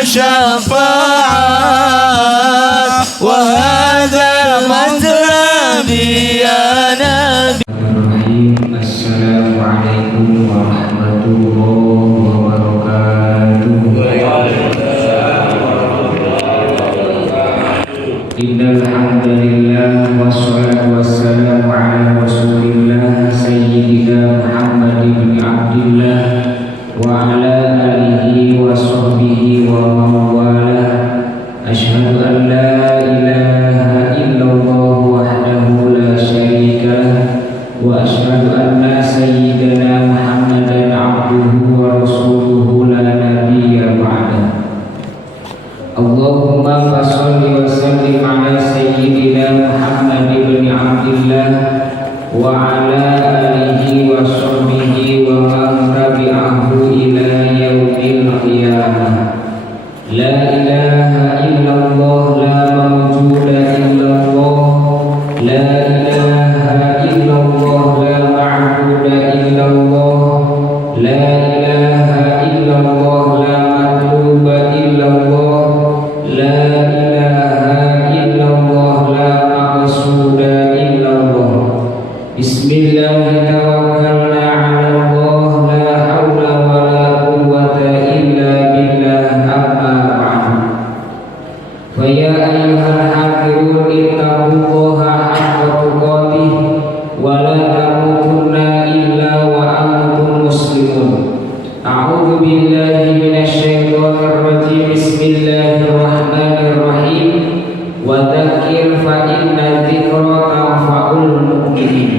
الشفاعات وهذا مطلبي يا نبي. Assalamualaikum warahmatullahi wabarakatuh. Innal hamdalillah wassalatu wassalamu ala rasulillah sayyidina Muhammad ibn Abdillah wa ala alihi wa sahbihi wa mawalah. Asyhadu an la ilaha illallah wahdahu la syarika lah wa asyhadu anna sayyidana Muhammadan abduhu wa rasuluhu la nabiyya ba'dah. Allahumma fasholli wa sallim ala sayyidina Muhammad ibn Abdillah wa ala alihi wa sahbihi wa man tabi'ahu ila yaumil qiyamah. La ilaha illallah la mawjuda illallah, la ilaha illallah la ma'buda illallah, la ilaha illallah la matluba illallah, la ilaha illallah la maqsuda illallah. Bismillahirrahmanirrahim. Ya ayyuhal hafirun ittaqullaha haqqa tuqatih wa la tamutunna illa wa antum muslimun. A'udzu billahi minasyaitonir rajim. Bismillahirrahmanirrahim. Wa dzakir fa inna dzikra tanfa'ul mu'minin.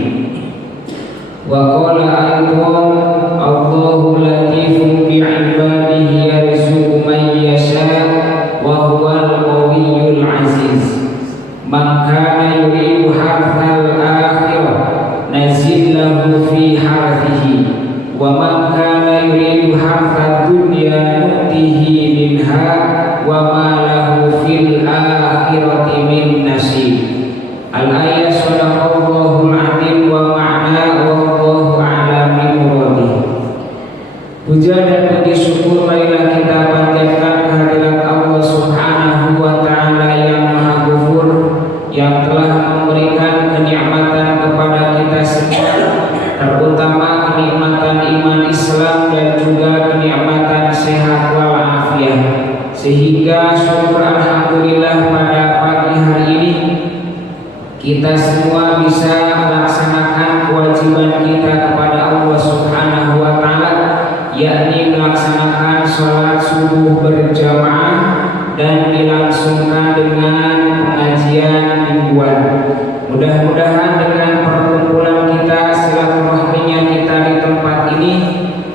Wa qala aydan Allahu latifun bi'ibadihi yarzuqu man yasha' wa huwal qawiyyul aziz. Man kana yuridu harthal akhirah nazid lahu fi harthihi wa man kana yuridu harthad dunya nutihi minha wa ma lahu fil akhirati min nasib. Al-ayat sadaqallahul azim wa ma'na wallahu a'lam bimuradih. Puja dan puji syukur marilah kita panjatkan kehadirat Allah Subhanahu wa taala yang Maha Ghafur, yang telah memberikan kenikmatan kepada kita semua, terutama kenikmatan iman Islam dan juga kenikmatan sehat walafiat, sehingga syukur alhamdulillah pada pagi hari ini kita semua bisa melaksanakan kewajiban kita kepada Allah Subhanahu wa taala, yakni melaksanakan sholat subuh berjamaah dan dilangsungkan dengan pengajian mingguan. Mudah-mudahan dengan perkumpulan kita, silaturahminya kita di tempat ini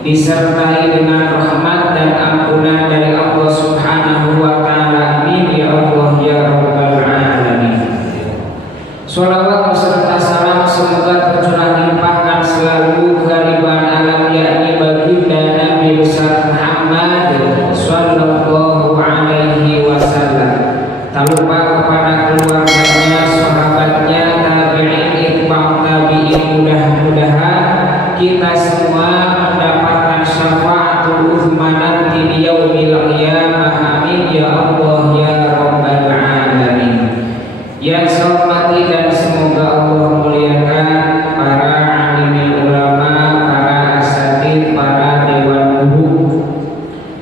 disertai dengan rahmat dan ampunan dari Allah Subhanahu wa taala. Amin ya Allah ya rabbal alamin. Sholawat beserta salam semoga tercurah limpahkan selalu kehadiran alam yakni baginda Nabi besar Muhammad sallallahu alaihi wasallam. Tak lupa kepada keluarganya, sahabatnya, tabi'in, itba'u tabi'in. Mudah-mudahan kita semua mendapatkan syafaatul uzma nanti di yaumil qiyamah. Amin ya Allah ya rabbal alamin. Yang saya hormati dan semoga Allah muliakan para alimul ulama, para asatidz, para dewan guru,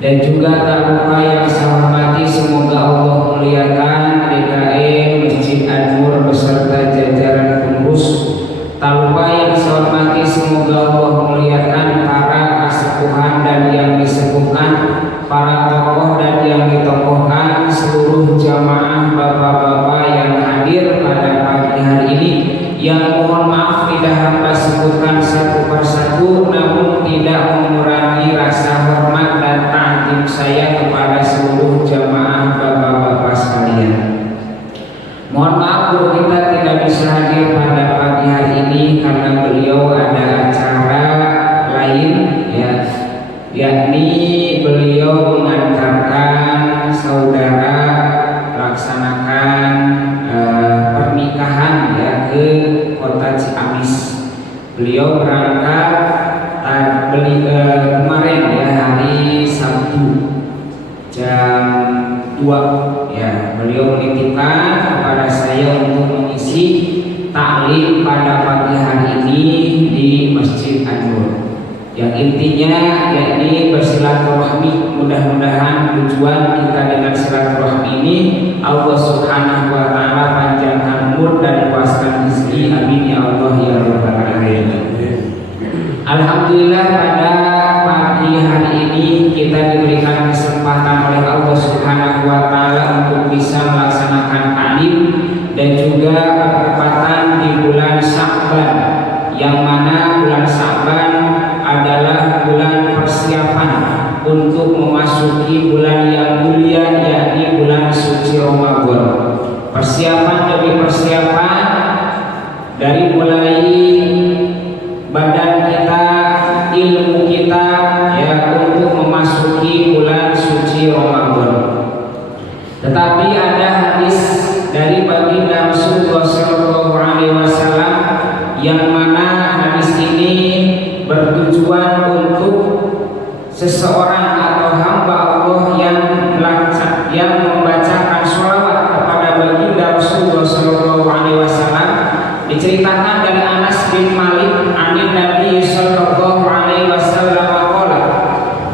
dan juga tak lupa yang saya hormati semoga Allah muliakan DKM Masjid An-Nur beserta jajaran pengurus. Tak lupa yang saya hormati semoga Allah muliakan para kesepuhan dan yang disepuhkan, para tokoh dan yang ditokohkan, seluruh jamaah bapak-bapak yang hadir pada pagi hari ini, yang mohon maaf tidak hamba sebutkan satu persatu, namun tidak mengurangi rasa hormat dan ta'zim saya kepada seluruh jamaah bapak-bapak sekalian. Mohon maaf guru kita tidak bisa hadir pada pagi hari ini karena beliau ada acara lain, ya, yakni beliau mengantarkan saudara melaksanakan pernikahan ya ke kota Ciamis. Beliau berangkat kemarin ya hari Sabtu jam kedua. Ya, beliau menitipkan kepada saya untuk mengisi taklim pada pagi hari ini di Masjid An-Nur. Yang intinya yakni bersilaturahmi. Mudah-mudahan tujuan kita dengan silaturahmi ini Allah Subhanahu wa taala panjangkan umur dan luaskan rezeki. Amin ya Allah ya rabbal alamin. Alhamdulillah pada pagi hari ini kita diberikan kesempatan oleh Allah Subhanahu wa taala untuk bisa melaksanakan taklim dan juga bertepatan di bulan Sya'ban, yang mana bulan Sya'ban adalah bulan persiapan untuk memasuki bulan yang mulia, yakni bulan suci Ramadan. Persiapan demi persiapan dari mulai badan kita, ilmu kita, ya, untuk memasuki bulan suci Ramadan. Tetapi ada hadis dari baginda Rasulullah sallallahu alaihi wasallam yang mana hadis ini bertujuan untuk seseorang atau hamba Allah yang membacakan sholawat kepada baginda Rasulullah sallallahu alaihi wasallam. Diceritakan dari Anas bin Malik anin Nabi sallallahu alaihi wasallam qala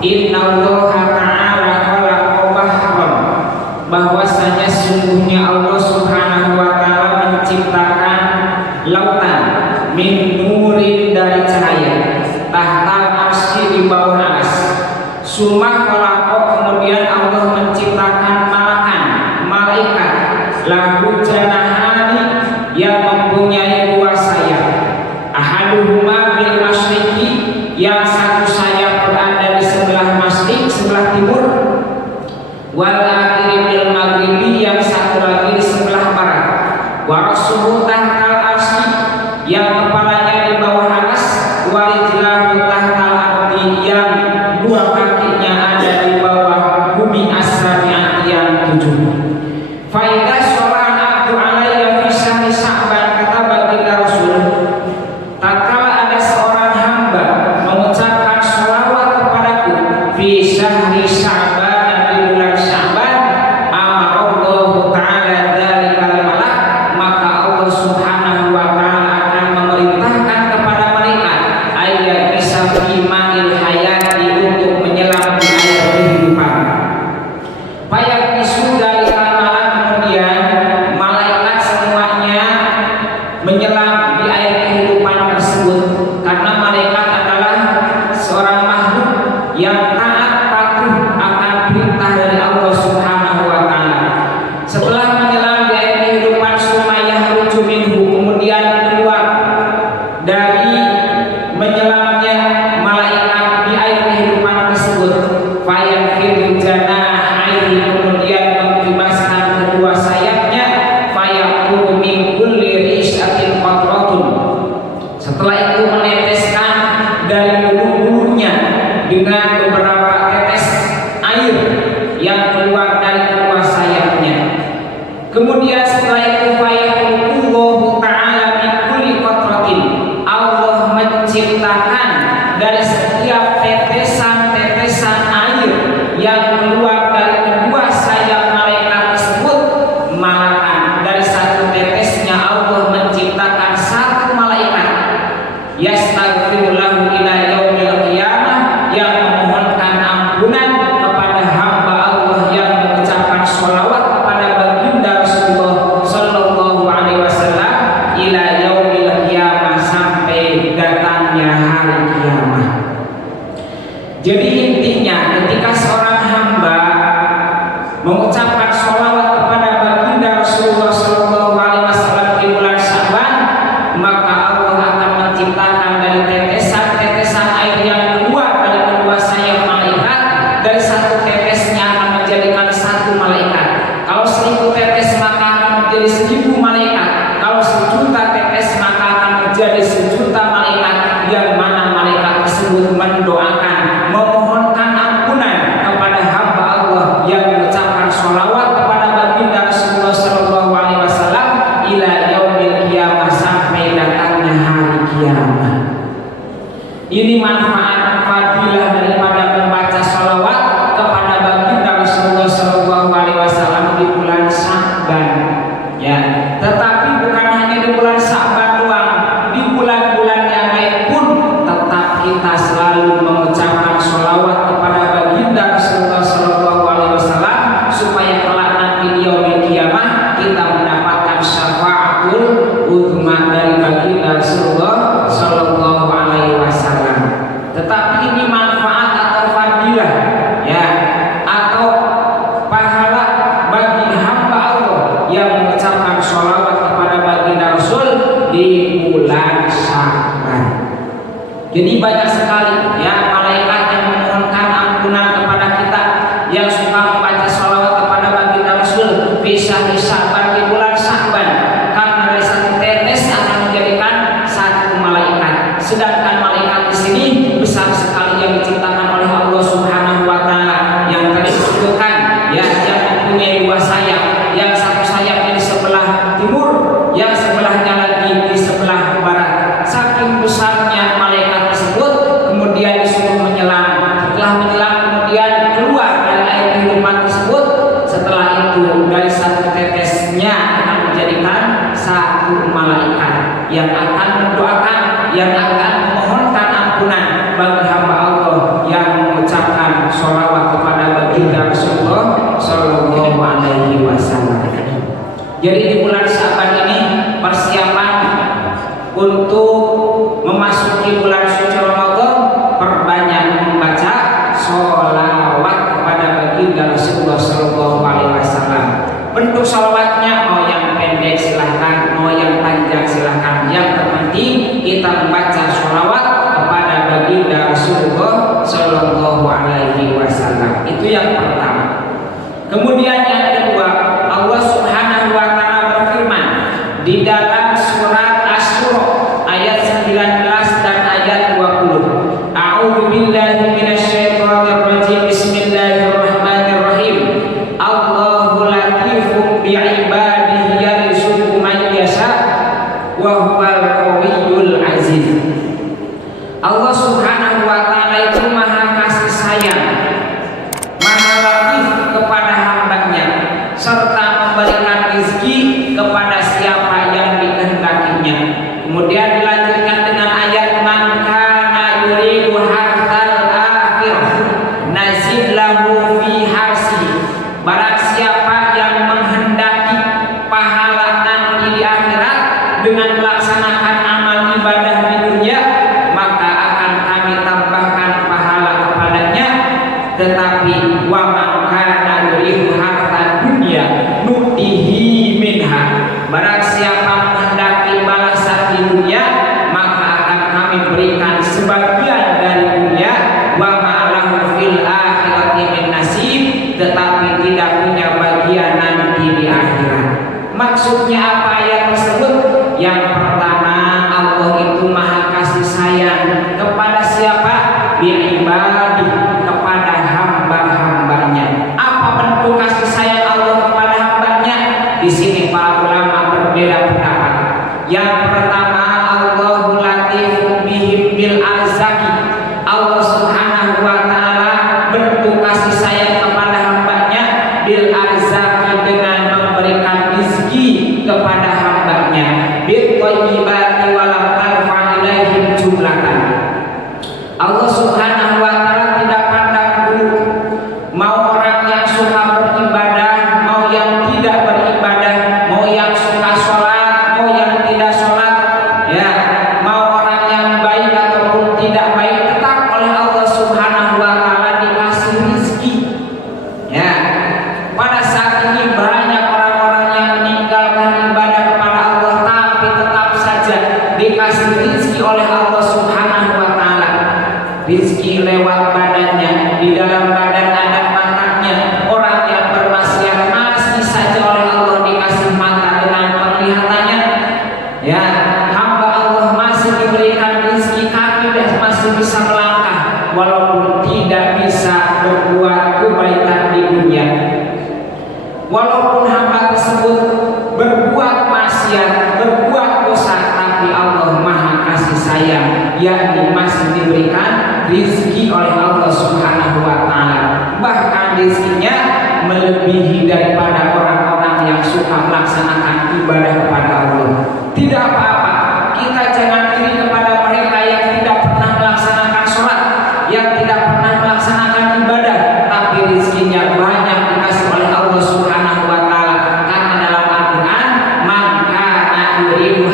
innallaha ta'ala khalaqa bahran, bahwasanya sungguhnya Allah Subhanahu wa taala menciptakan lautan min nurin, dari cahaya, tahta arsy, di bawah aras. Summa khalaqa, kemudian Allah menciptakan malaikat lahu janahani, yang mempunyai dua sayap. Ahaduhuma bil masyriqi, yang satu sayap berada di sebelah masyriq, sebelah timur. Wal akhir bil maghribi, yang satu lagi di sebelah barat. Wa rasuhu tahtal arsy, yang kepalanya di bawah aras. Warijlahu tahtal ardi, yang dua kakinya ada di bawah bumi, as-sabi'ati, yang 7. Fa idza sholat abdu alayya fi syahri Sya'ban, kata baginda Rasul, tatkala ada seorang hamba mengucapkan sholawat kepadaku fi syahri Sya'ban, di bulan Sya'ban, amarallahu ta'ala dzalikal malak, maka Allah Subhanahu wa taala akan memerintahkan kepada mereka ayat bisa bima'il hayati, untuk menyelam di air kehidupan. Payah isu dari malam, kemudian malaikat semuanya menyelam di air kehidupan tersebut, karena malaikat adalah seorang makhluk yang taat patuh akan perintah dari Allah Subhanahu wa taala. Setelah menyelam di air kehidupan, sumayah ruju minhu, kemudian keluar dari menyelamnya malaikat di air kehidupan tersebut. Fayanfiru janahaihi, kemudian mengibaskan kedua sayapnya. Fayaqulu min kulli ris'atin qatratun, setelah itu meneteskan dari bulu-bulunya dengan beberapa tetes air yang keluar dari kedua sayapnya. Kemudian setelah itu fayaqulu ta'ala min kulli qatratin, Allah menciptakan dari setiap tetesan-tetesan air yang keluar dari kedua sayap malaikat tersebut, malakan, dari satu tetesnya Allah menciptakan satu malaikat yastaghfiru lahu ila yaumil qiyamah, yang memohonkan ampunan kepada hamba Allah yang mengucapkan sholawat kepada baginda Rasulullah sallallahu alaihi wasallam ila yaumil qiyamah, sampai datangnya hari kiamat. Jadi intinya, ketika seorang hamba mengucapkan sholawat kepada baginda Rasulullah sallallahu alaihi wasallam di bulan Sya'ban, maka Allah akan menciptakan dari tetesan-tetesan air yang keluar dari kedua sayap malaikat. Dari satu tetesnya akan menjadikan satu malaikat. Kalau 1000 tetes maka akan menjadi 1000 malaikat. Kalau 1.000.000 tetes maka akan menjadi 1.000.000 malaikat, yang mana malaikat tersebut mendoakan, memohonkan ampunan kepada hamba Allah yang mengucapkan sholawat kepada baginda Rasulullah sallallahu alaihi wasallam ila yaumil qiyamah, sampai datangnya hari kiamat. Ini manfaat fadilah daripada membaca sholawat kepada baginda Rasulullah sallallahu alaihi wasallam. uzma dari baginda Rasulullah Sallallahu Alaihi Wasallam. Tetapi ini manfaat atau fadilah, ya, atau pahala bagi hamba Allah yang mengucapkan sholawat kepada baginda Rasul di bulan Sya'ban. Jadi banyak sekali ya malaikat yang memohonkan ampunan kepada kita, yang suka membaca sholawat kepada baginda Rasul bisa di Sya'ban, di bulan Sya'ban, karena dari satu tetes akan menjadikan satu malaikat. Sedangkan malaikat di sini besar sekali yang diciptakan oleh Allah Subhanahu wa taala, yang tadi disebutkan ya, yang mempunyai dua sayap, yang satu sayapnya di sebelah timur, yang sebelahnya lagi di sebelah barat. Saking besarnya malaikat tersebut, kemudian disuruh menyelam. Setelah menyelam kemudian keluar dari air kehidupan tersebut. Setelah itu dari satu tetesnya akan menjadikan satu malaikat yang akan mendoakan, yang akan memohonkan ampunan bagi hamba Allah yang mengucapkan sholawat kepada baginda Rasulullah Sallallahu Alaihi Wasallam. Jadi di bulan Sya'ban ini persiapan untuk memasuki bulan suci Ramadan, perbanyak membaca sholawat kepada baginda Rasulullah Sallallahu Alaihi Wasallam. Bentuk sholawatnya mau yang pendek silahkan, mau yang panjang silahkan. Yang terpenting kita membaca sholawat kepada baginda Rasulullah Sallallahu Alaihi Wasallam. Itu yang pertama. Kemudian yang kedua, Allah Subhanahu wa taala berfirman di dalam surat Asy-Syura ayat 19 dan ayat 20. A'udzu billahi minasyaitonir rajim. Bismillahirrahmanirrahim. Allahu latifun bi'ibadihi yarzuqu man yasha wa huwal qawiyyul aziz. Allah Subhanahu wa taala itu Maha kasih sayang, Maha latif kepada hambanya, serta memberikan rezeki kepada siapa yang dikehendakinya. Kemudian dilanjutkan dengan ayat man kana yuridu hartal akhirah nazid lahu fi harsi. Barang siapa yang menghendaki pahala nanti di akhirat dengan melaksanakan amal ibadah di dunia, maka akan kami tambahkan pahala kepadanya. Tetapi wa man kana yuridu harta dunya nutihi minha. Barang siapa menghendaki balasan di dunia, maka akan kami berikan sebagian dari dunia. Wa ma lahu fil akhirati min nasib, tetapi tidak punya bagian nanti di akhirat. Maksudnya apa ayat tersebut? Yang pertama, Allah itu Maha kasih sayang kepada siapa? Bi'ibadi, kepada hamba-hambanya. Apa bentuk kasih sayang Allah kepada hambanya? Di sini para ulama berbeda pendapat. Yang pertama, Allahu latifun bihim bil arzaki. Allah Subhanahu wa taala bentuk kasih sayang kepada hambanya bil arzaki, dengan memberikan rezeki kepada hambanya. Bil thayyibati wa lam tarfa ilaihim jumlatan. Allah Subhanahu wa taala tidak pandang bulu, mau orang yang suka beribadah, mau yang tidak beribadah, mau yang suka sholat, mau yang tidak sholat, ya, mau orang yang baik ataupun tidak baik, tetap oleh Allah Subhanahu wa taala dikasih rezeki. Ya, pada saat ini banyak orang-orang yang meninggalkan ibadah kepada Allah, tapi tetap saja dikasih rezeki oleh Allah Subhanahu wa taala. Rizki lewat badannya, di dalam badan ada matanya. Orang yang bermaksiat masih saja oleh Allah dikasih mata dengan penglihatannya. Ya, hamba Allah masih diberikan rizki, kaki masih bisa melangkah walaupun tidak bisa berbuat kebaikan di dunia. Walaupun hamba tersebut berbuat maksiat, berbuat dosa, tapi Allah Maha kasih sayang, yakni masih diberikan rizki oleh Allah Subhanahu wa taala. Bahkan rizkinya melebihi daripada orang-orang yang suka melaksanakan ibadah kepada Allah. Tidak apa-apa, kita jangan iri kepada mereka yang tidak pernah melaksanakan sholat, yang tidak pernah melaksanakan ibadah, tapi rizkinya banyak dikasih oleh Allah Subhanahu wa taala. Karena dalam Al-Quran, man kana yuridu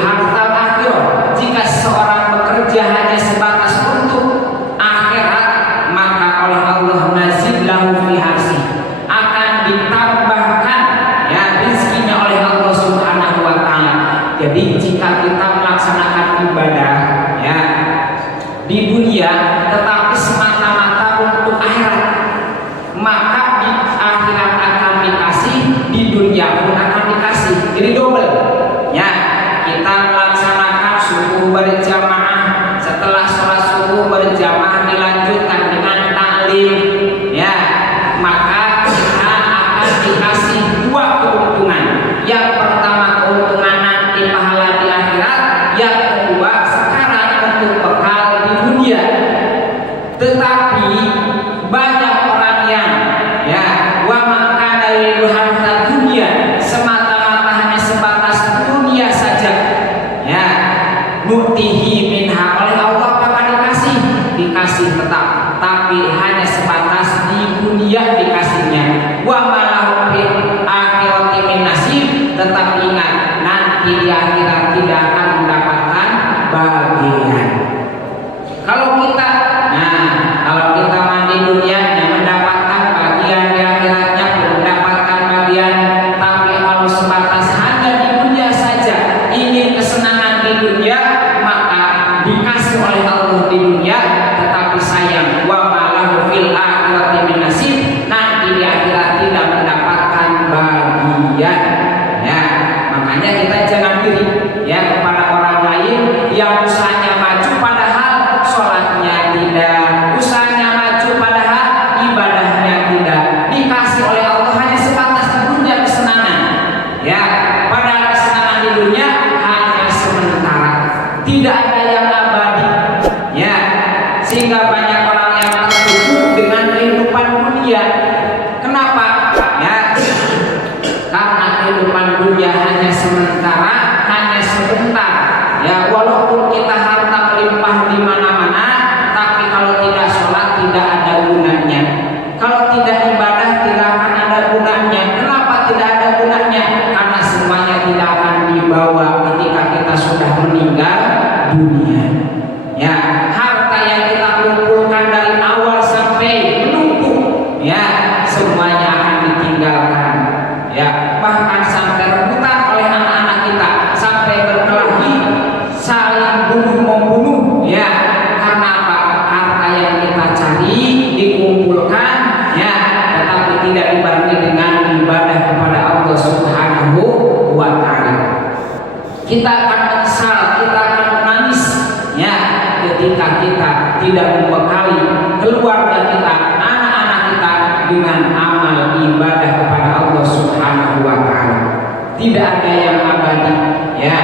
nu'tihi minha, oleh Allah maka dikasih tetap, tapi hanya sebatas di dunia dikasihnya. Wa malahu fil akhirati min nasib, tetap ingat nanti di akhirat tidak akan mendapatkan bagian. Kalau kita mandi dunianya mendapatkan bagian, di akhiratnya pun mendapatkan bagian. Tapi kalau sebatas hanya di dunia saja ingin kesenangan di dunia, maka dikasih oleh Allah di dunia, tetapi sayang wa malahu fil akhirati min nasib, nanti di akhirat tidak mendapatkan bagian. Ya, makanya kita jangan iri ya kepada orang lain yang usahanya maju padahal sholatnya tidak, usahanya maju padahal ibadahnya tidak, dikasih oleh Allah hanya sebatas di dunia kesenangan. Ya, padahal kesenangan di dunia hanya sementara, tidak ada yang abadi. Ya, sehingga banyak orang yang tertuju dengan kehidupan dunia. Kenapa? Ya, karena kehidupan dunia hanya sementara, hanya sebentar. Ya, walaupun kita harta melimpah di mana-mana, tapi kalau tidak sholat tidak ada gunanya. Kalau tidak ibadah tidak akan ada gunanya. Kenapa tidak ada gunanya? Karena semuanya tidak akan dibawa ketika kita sudah meninggal dunia. Ya, harta yang kita kumpulkan dari awal sampai menumpuk, ya, semuanya akan ditinggalkan. Ya, bahkan sampai rebutan oleh anak-anak kita, sampai berkelahi, saling bunuh-membunuh. Ya, karena apa? Harta yang kita cari dikumpulkan, ya, tetapi tidak dibarengi dengan ibadah kepada Allah Subhanahu wa Ta'ala. Kita akan menyesal, kita akan menangis, ya, ketika kita tidak membekali keluarga kita, anak-anak kita dengan amal ibadah kepada Allah Subhanahu wa Ta'ala. Tidak ada yang abadi, ya.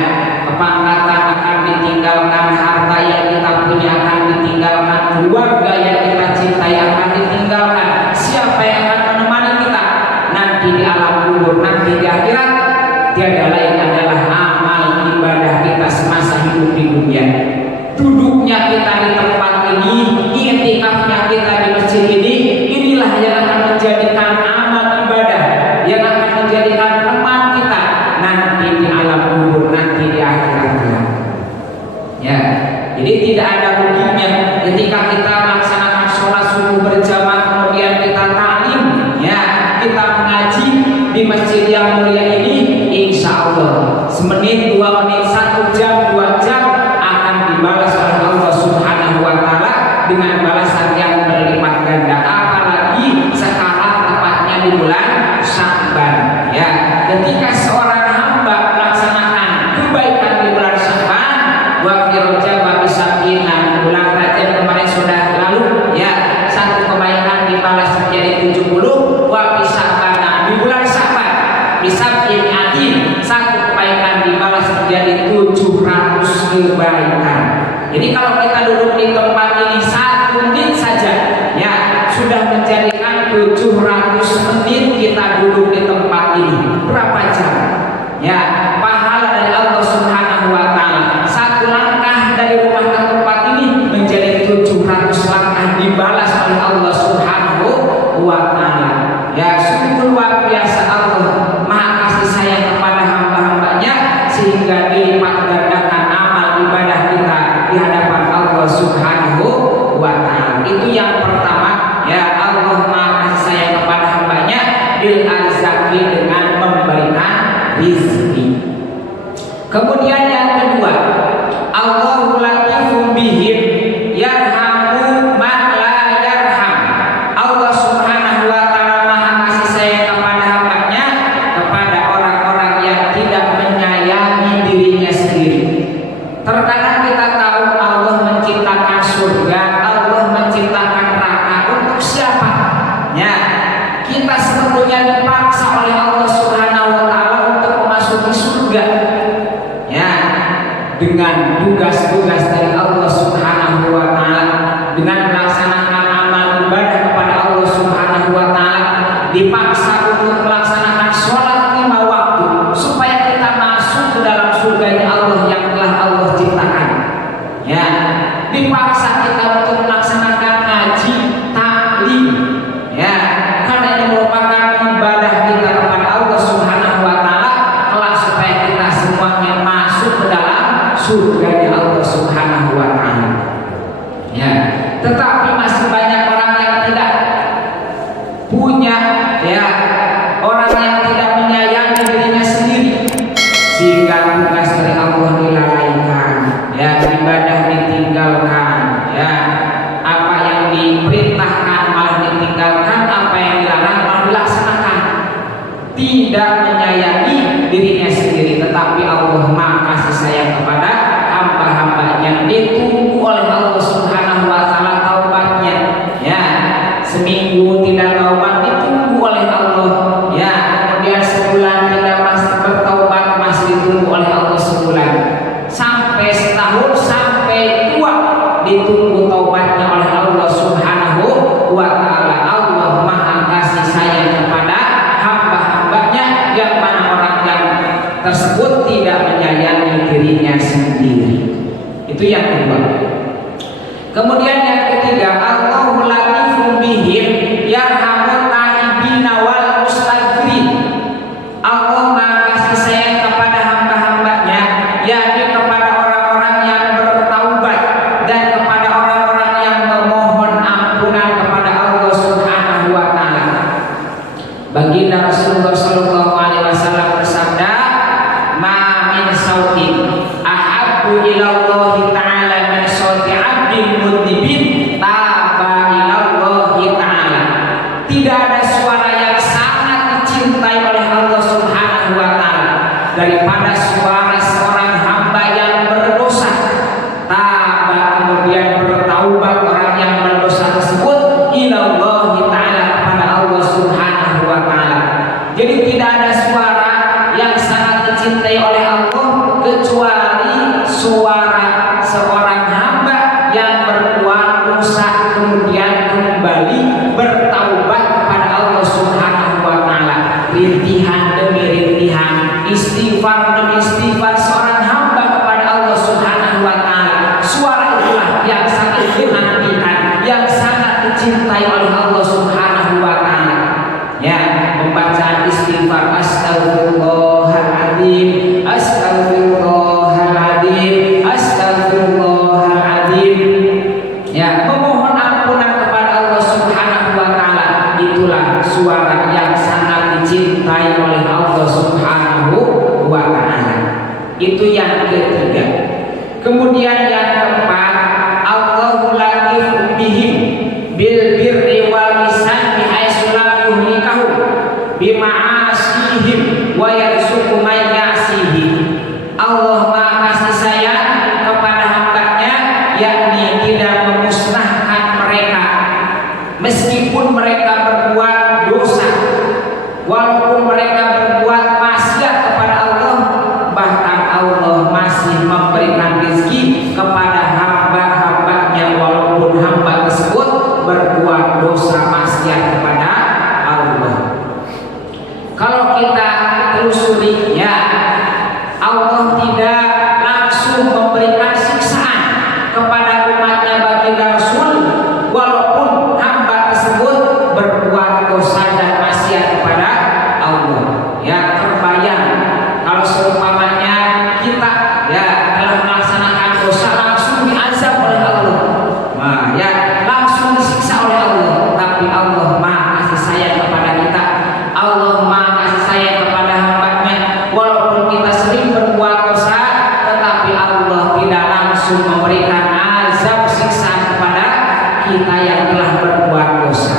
Kepangkatan akan ditinggalkan, harta yang kita punya akan ditinggalkan, keluarga yang kita cintai akan ditinggalkan. Siapa yang akan menemani kita nanti di alam kubur, nanti di akhirat? Tiada lain adalah amal ibadah kita semasa hidup di dunia. Duduknya kita di tempat ini, i'tikafnya kita di masjid ini, inilah yang akan menjadikan amal ibadah, yang akan menjadikan teman kita nanti di alam kubur, nanti di akhirat. Ya, jadi tidak ada ruginya ketika kita melaksanakan sholat subuh berjamaah, kemudian kita ta'lim, ya, kita mengaji di masjid yang mulia ini, insya Allah semenit, 2 menit, 1 jam, 2 jam akan dibalas oleh Allah Subhanahu wa Ta'ala dengan balasan yang berlipat ganda. Apalagi sekarang tepatnya di bulan Sya'ban. Ya, ketika seorang hamba melaksanakan kebaikan di bulan Sya'ban, wa fi Rajab wa bisabina, bulan Rajab kemarin sudah lalu, ya, satu kebaikan dibalas menjadi 70, wa bisabana, di bulan Sya'ban bisabin adin, satu kebaikan dibalas menjadi 700 kebaikan. Jadi kalau kita duduk di tempat ini 1 menit saja, ya, sudah menjadikan 700 menit kita duduk di tempat ini. Berapa jam? Ya, pahala dari Allah Subhanahu wa Ta'ala. 1 langkah dari rumah ke tempat ini menjadi 700 langkah dibalas oleh Allah Subhanahu wa Ta'ala. Ya, sungguh luar biasa Allah Maha kasih sayang kepada hamba-hambanya, sehingga dilipat gandakan amal ibadah kita di hadapan Allah Subhanahu wa Ta'ala. Itu yang pertama, ya, Allah Maha kasih sayang kepada hambanya bil arzaki, dengan memberikan rizki. Kemudian yang kedua, Allahu latifum bihim yarhamu man la yarham. Allah Subhanahu wa Ta'ala Maha kasih sayang kepada hambanya, kepada orang-orang yang tidak menyayangi dirinya sendiri. Terkadang kita tahu Allah menciptakan surga, Allah menciptakan neraka untuk siapa? Ya, kita sebetulnya dipaksa oleh Allah Subhanahu wa Ta'ala untuk memasuki surga, ya, dengan tugas-tugas dari Allah Subhanahu wa Ta'ala, dengan melaksanakan amal ibadah kepada Allah Subhanahu wa Ta'ala, dipaksa untuk melaksanakan sholat 5 waktu supaya kita masuk ke dalam surga Allah yang telah Allah ciptakan. surganya Allah Subhanahu wa taala. Ya, tetapi masih banyak orang yang tidak punya, ya, orang yang tidak menyayangi dirinya sendiri sehingga tugas dari Allah dilalaikan, ya, ibadah ditinggalkan, ya, apa yang diperintahkan malah ditinggalkan, apa yang dilarang malah dilaksanakan. Tidak menyayangi dirinya sendiri, tetapi Allah Maha kasih sayang kepada hamba-hambanya. Ditunggu oleh Allah Subhanahu wa taala taubatnya, ya. Seminggu tidak taubat ditunggu oleh Allah, ya. Kemudian sebulan tidak masih bertaubat masih ditunggu oleh Allah sebulan. Sampai setahun, sampai tua ditunggu taubatnya oleh Allah Subhanahu wa taala. Allah Maha kasih sayang kepada hamba-hambanya, yang mana orang yang tersebut tidak menyayangi dirinya sendiri. Itu yang kedua. Kemudian yang ketiga, Allahu latifun bihim yarhamut taibina wal mustaghfirin. Allah Maha kasih sayang kepada hamba-hambanya, yakni kepada orang-orang yang bertaubat dan kepada orang-orang yang memohon ampunan kepada Allah Subhanahu wa taala. Baginda Rasulullah sallallahu alaihi wasallam bersabda, "Ma min sautin ahabbu ila Allah taala min sauti 'abdin mudnibin taba ila Allah taala." Tidak ada suara yang sangat dicintai oleh Allah Subhanahu wa taala daripada suara seorang hamba yang berdosa. Taba, kemudian bertaubat orang yang berdosa tersebut ila Allah taala, kepada Allah Subhanahu wa taala. Jadi tidak ada suara yang sangat dicintai oleh Allah kecuali suara seorang hamba yang berbuat dosa kemudian kembali bertaubat kepada Allah Subhanahu wa taala. Rintihan demi rintihan, istighfar demi istighfar seorang hamba kepada Allah Subhanahu wa taala. Suara itulah yang sangat dinantikan, yang sangat dicintai oleh Allah Subhanahu wa taala. Ya, pembacaan istighfar, astagfirullahaladzim, astagfirullahaladzim, astagfirullahaladzim. Ya, memohon ampunan kepada Allah Subhanahu wa taala, itulah suara yang sangat dicintai oleh Allah Subhanahu wa taala. Itu yang ketiga. Kemudian yang keempat, Allahu latifun bihim bil birri wal ihsan bihaitsu lam yuhlikahu bima'asihim wa yarzuqu man ya'sihi. Allah Maha kasih sayang kepada hambanya, yakni tidak memusnahkan mereka meskipun mereka berbuat dosa, walaupun mereka berbuat maksiat kepada Allah, bahkan Allah masih memberikan rezeki kepada hamba-hambanya walaupun hamba tersebut berbuat dosa maksiat kepada Allah. Kalau kita telusuri, ya, Allah tidak langsung memberikan siksaan kepada umatnya baginda Rasul walaupun hamba tersebut berbuat dosa dan maksiat kepada Allah. Ya, terbayang kalau seumpamanya kita, ya, telah melaksanakan dosa langsung diazab oleh Allah. Nah, ya, langsung disiksa oleh Allah. Tapi Allah Maha kasih sayang kepada kita. Allah Maha kasih sayang kepada hambanya walaupun kita sering berbuat dosa, tetapi Allah tidak langsung memberikan azab siksa kepada kita yang telah berbuat dosa.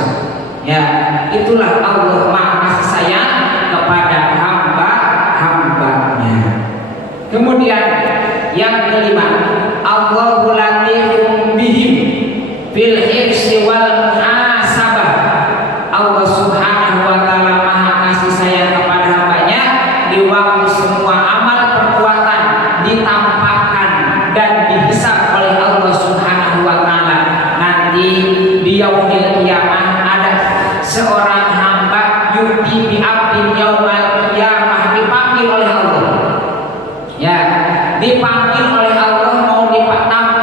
Ya, itulah Allah Maha kasih sayang kepada hamba-hambanya. Kemudian yang kelima, Allahu latifun bihim fil hifzi wal muhasabah. Allah Subhanahu wa taala Maha kasih sayang kepada hambanya di waktu semua amal perbuatan ditampakkan dan dihisab oleh Allah Subhanahu wa taala. Nanti di yaumil qiyamah ada seorang hamba yuti bi abdin yaumal qiyamah, dipanggil oleh Allah. Ya, dipanggil oleh Allah mau ditampakkan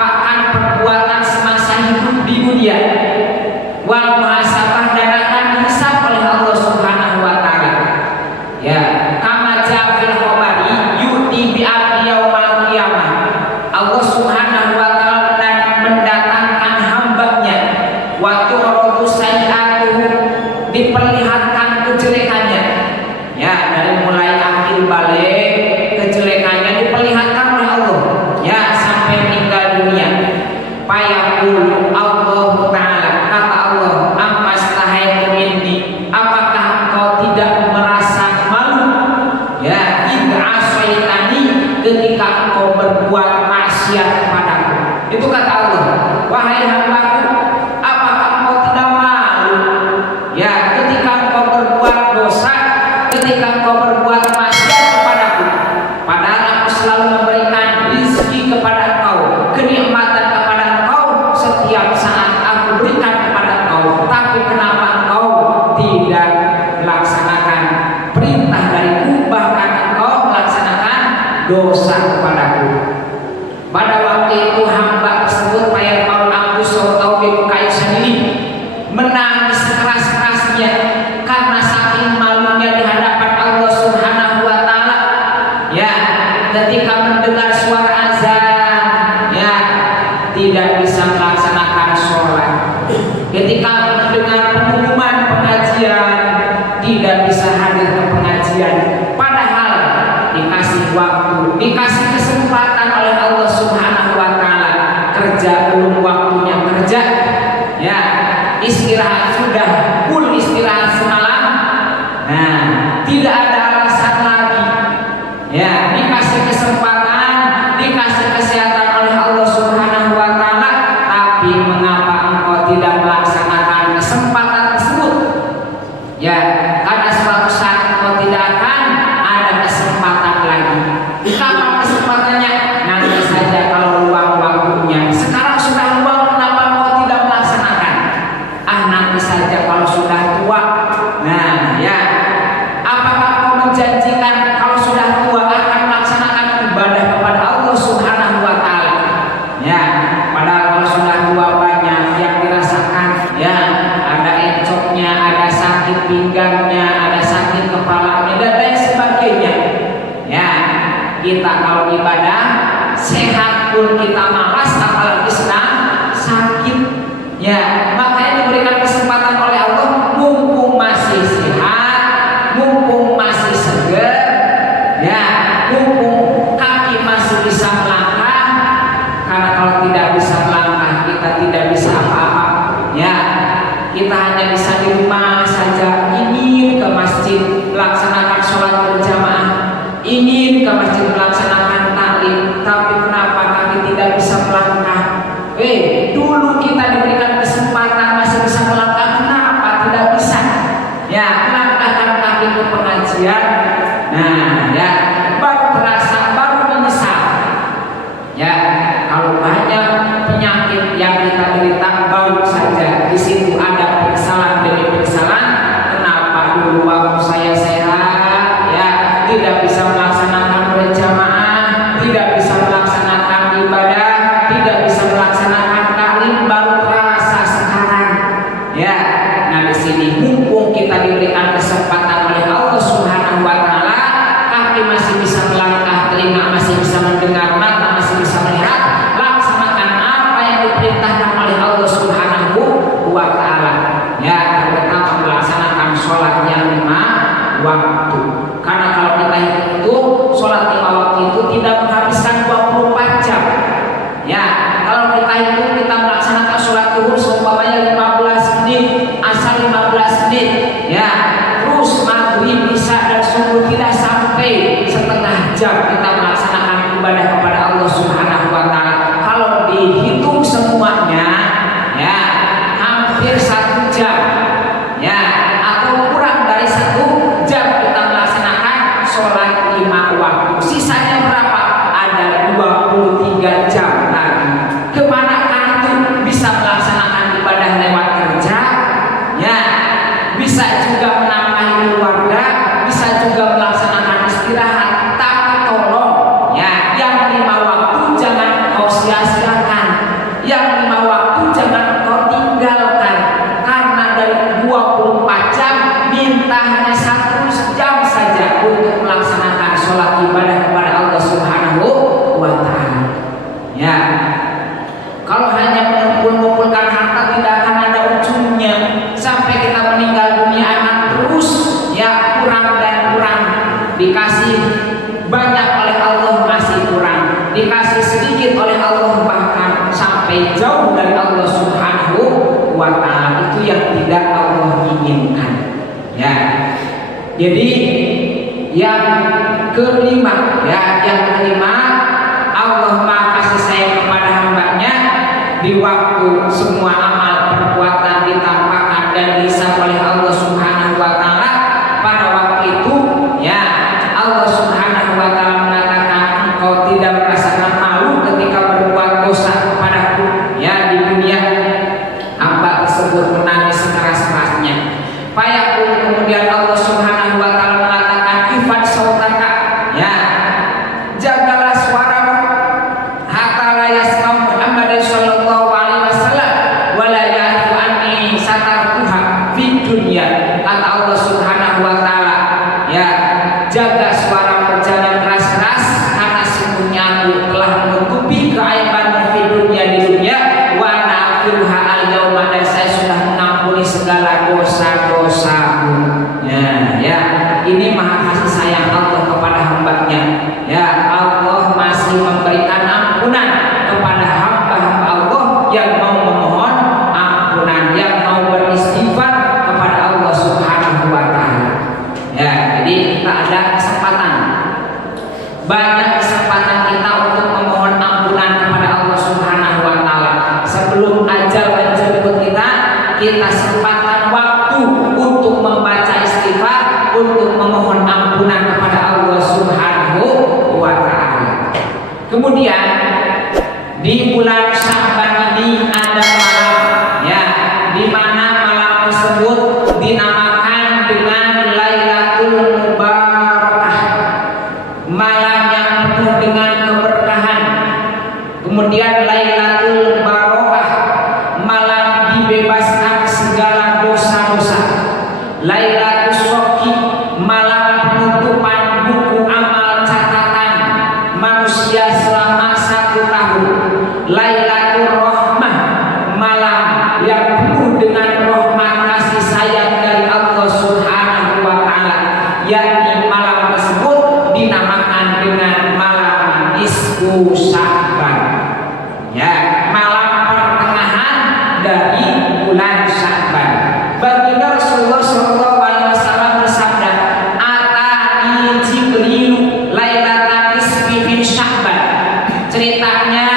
maksiat kepadaku. Itu kata Allah, wahai hambaku, apakah engkau tidak malu ya ketika engkau berbuat dosa, ketika engkau berbuat maksiat kepadaku, padahal aku selalu memberikan rezeki kepada engkau, kenikmatan kepada engkau, setiap saat aku berikan kepada engkau, tapi kenapa engkau tidak melaksanakan perintah dariku, bahkan engkau melaksanakan dosa kepadaku. Pada waktu itu hamba tersebut Pak Paul Abdus Sautau bin Kaisan ini menangis keras-kerasnya karena saking malunya di hadapan Allah Subhanahu wa taala ya, ketika mendengar suara azan ya tidak bisa melaksanakan sholat, ketika mendengar pengumuman pengajian tidak bisa hadir ke pengajian, padahal dikasih waktu, dikasih kesempatan oleh Allah Subhanahu wa taala, kerja belum waktunya kerja ya, istirahat sudah full istirahat semalam, nah tidak ada alasan lagi ya, dikasih kesempatan, dikasih kesehatan oleh Allah Subhanahu wa taala, tapi mengapa engkau tidak melaksanakan kesempatan tersebut ya, karena suatu saat engkau tidak akan ada kesempatan lagi. Kapan kesempatannya? Nanti saja kalau luang waktunya. Sekarang sudah luang, kenapa engkau tidak melaksanakan? Nanti saja kalau sudah tua. Nah ya, apakah kau menjanjikan kalau sudah tua akan melaksanakan ibadah kepada Allah Subhanahu wa taala ya, padahal kalau sudah tua banyak yang dirasakan ya, ada encoknya, ada sakit pinggangnya, ada sakit kepalanya dan lain sebagainya ya. Kita kalau ibadah sehat pun kita malas, apalagi sedang sakit ya. Makanya diberikan kesempatan oleh Allah, mumpung masih sehat, mumpung masih segar ya, mumpung kaki masih bisa melangkah, karena kalau tidak bisa melangkah kita tidak bisa apa-apa ya, kita hanya bisa di rumah saja, ingin ke masjid melaksanakan sholat berjamaah, ingin ke masjid melaksanakan taklim, tapi kenapa kaki tidak bisa melangkah? Dulu kita diberikan kesempatan masih bisa melangkah, kenapa tidak bisa ya melangkahkan kaki ke pengajian? Nah ya, baru terasa, baru menyesal ya. Kalau banyak penyakit yang kita derita baru saja di situ ada penyesalan demi penyesalan, kenapa dulu waktu saya sehat ya tidak bisa melaksanakan berjamaah, tidak bisa melaksanakan ibadah, tidak bisa melaksanakan taklim, baru terasa sekarang ya. Nah di sini mumpung kita diberikan kesempatan oleh Allah Subhanahu wa taala, kaki masih bisa melangkah, telinga masih bisa mendengar, mata masih bisa melihat, laksanakan apa yang diperintahkan oleh Allah Subhanahu wa taala ya, terutama melaksanakan sholatnya 5 waktu. Karena kalau kita itu sholat 5 waktu itu tidak menghabiskan 24 jam ya. Kalau kita itu kita melaksanakan sholat zuhur seumpamanya 15 menit, asar 15 menit ya, terus maghrib, isya dan subuh tidak sampai setengah jam kita melaksanakan ibadah kepada Allah Subhanahu wa taala. Kalau dihitung semuanya ya hampir 1 jam ya, atau kurang dari 1 jam kita melaksanakan sholat 5 waktu. Sisanya berapa? Ada 23 jam lagi. Kemanakah itu? Bisa melaksanakan ibadah lewat kerja ya, bisa juga menambahi keluarga, bisa juga melaksanakan istirahat. Tapi tolong ya, yang 5 waktu jangan kau sia-siakan, yang 5 waktu jangan kau tinggalkan, karena dari 24 jam minta hanya 1 jam saja untuk melaksanakan sholat ibadah kepada Allah Subhanahu wa taala ya. Kalau hanya mengumpulkan harta tidak akan ada ujungnya, sampai kita meninggal dunia akan terus ya kurang dan kurang, dikasih banyak oleh Allah masih kurang, dikasih sedikit oleh Allah bahkan sampai jauh dari Allah Subhanahu wa taala. Itu yang tidak Allah inginkan ya. Jadi yang kelima ya, yang kelima, Allah Maha Kasih Sayang di waktu semua amal perbuatan ditampakkan dan dihisab oleh Allah Subhanahu wa taala, pada waktu itu ya Allah Subhanahu wa taala mengatakan engkau tidak merasakan malu ketika berbuat dosa kepadaku ya di dunia. Hamba tersebut menangis sekeras-kerasnya. Fayaqul, kemudian Allah Subhanahu wa taala mengatakan ifat sautaka, ya jagalah suaramu, hatta la yasma'u Muhammad sallallahu alaihi wasallam wa la ya'fu anni satartuha fid dunya. Kata Allah Subhanahu wa taala, ya jaga suara berjalan keras-keras karena sesungguhnya aku telah menutupi keaibanmu di dunia wa na'firuha al-yauma, dan saya sudah mengampuni segala dosa-dosamu. Ya, ini maha kasih sayang Allah kepada hambanya. Ya, Allah masih memberikan ampunan kepada hamba-hamba Allah yang mau memohon ampunan, yang mau beristighfar kepada Allah Subhanahu wa taala. Ya, jadi kita ada kesempatan, banyak kesempatan kita untuk memohon ampunan kepada Allah Subhanahu wa taala. Sebelum ajal menjemput kita sempatkan waktu untuk membaca istighfar, untuk memohon ampunan kepada Allah Subhanahu wa taala. Kemudian di bulan Sya'ban ini ada malam, ya, di mana malam tersebut dinamakan dengan Lailatul Mubarakah, malam yang penuh dengan keberkahan. Kemudian Lailatul Barokah, malam dibebaskan segala dosa-dosa. Lailatul Syokki, malam penutupan buku amal catatan manusia selama 1 tahun. Lailatul Rahmah, malam yang penuh dengan rahmat kasih sayang dari Allah Subhanahu wa taala, yakni malam tersebut dinamakan dengan malam nisfu Sya'ban, ya, malam pertengahan dari bulan Sya'ban. Baginda Rasulullah SAW bersabda, "Atani Jibril lailatan nisfi min Sya'ban." Ceritanya